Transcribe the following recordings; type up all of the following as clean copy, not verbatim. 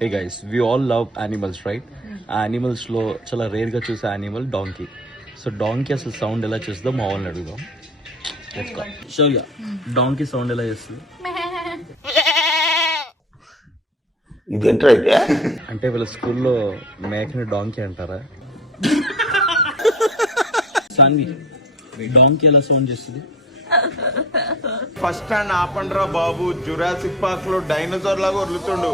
Hey guys we all love animals right ఆ animals లో చాలా రేర్ గా చూసే యానిమల్ డాంకీ సో డాంకీ అసలు సౌండ్ ఎలా చేస్తుందో మా వాళ్ళని అడుగుదాం షోగా డాంకీ సౌండ్ ఎలా చేస్తుంది అంటే వీళ్ళ స్కూల్లో మేకని డాంకీ అంటారా సాన్వి డాంకీ ఎలా సౌండ్ చేస్తుంది ఫస్ట్ స్టాండ్ ఆపండ్రా బాబు జురాసిక్ పార్క్ లో డైనోసార్ లాగా వదులుతుండు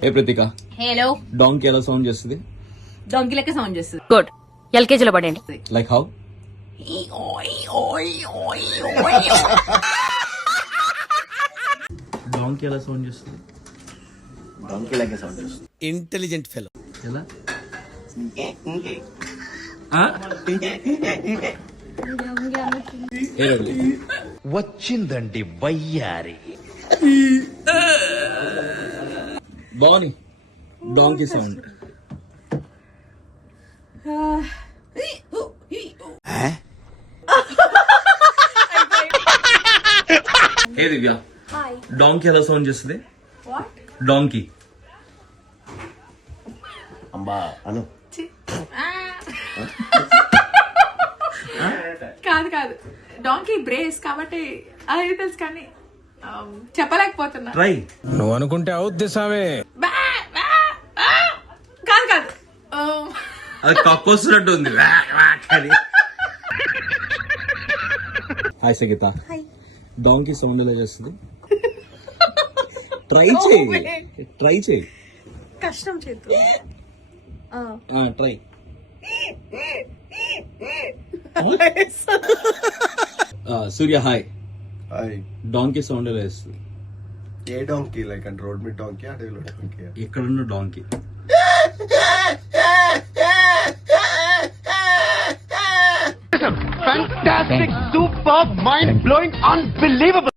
ఏ ప్రతిక హలో డాంకీ ఎలా సౌండ్ చేస్తుంది డాంకీ లెక్క సౌండ్ చేస్తుంది గుడ్ ఎల్కేజీలో పడండి లైక్ హౌ డాంకీ ఎలా సౌండ్ చేస్తుంది ఇంటెలిజెంట్ ఫెలో ఎలా వచ్చిందండి వయ్యారి బాగుంది డాంకీ సౌండ్ ఏ దివ్య డాంకీ ఎలా సౌండ్ చేస్తుంది డాంకీ అంబా అను కాదు కాదు డాంకీ బ్రేస్ కాబట్టి అది తెలుసు కానీ చెప్పలేకపోతున్నా ట్రై నువ్వు అనుకుంటే అవుద్ది సామే బా, బా, బా. కాదు కాదు అది కక్కొస్తున్నట్టు ఉంది హాయ్ సంగీత డాంకీ సౌండ్ ఎలా చేస్తుంది ట్రై చేయి కష్టం చేతు ట్రై సూర్య హాయ్ డాంకీ సౌండ్ ఎలా చేస్తుంది ఏ డాంకీ లైక్ అంటే రోడ్ మీద డాంకీ అడవిలో డాంకీ ఎక్కడున్న donkey Fantastic, superb, mind-blowing, unbelievable.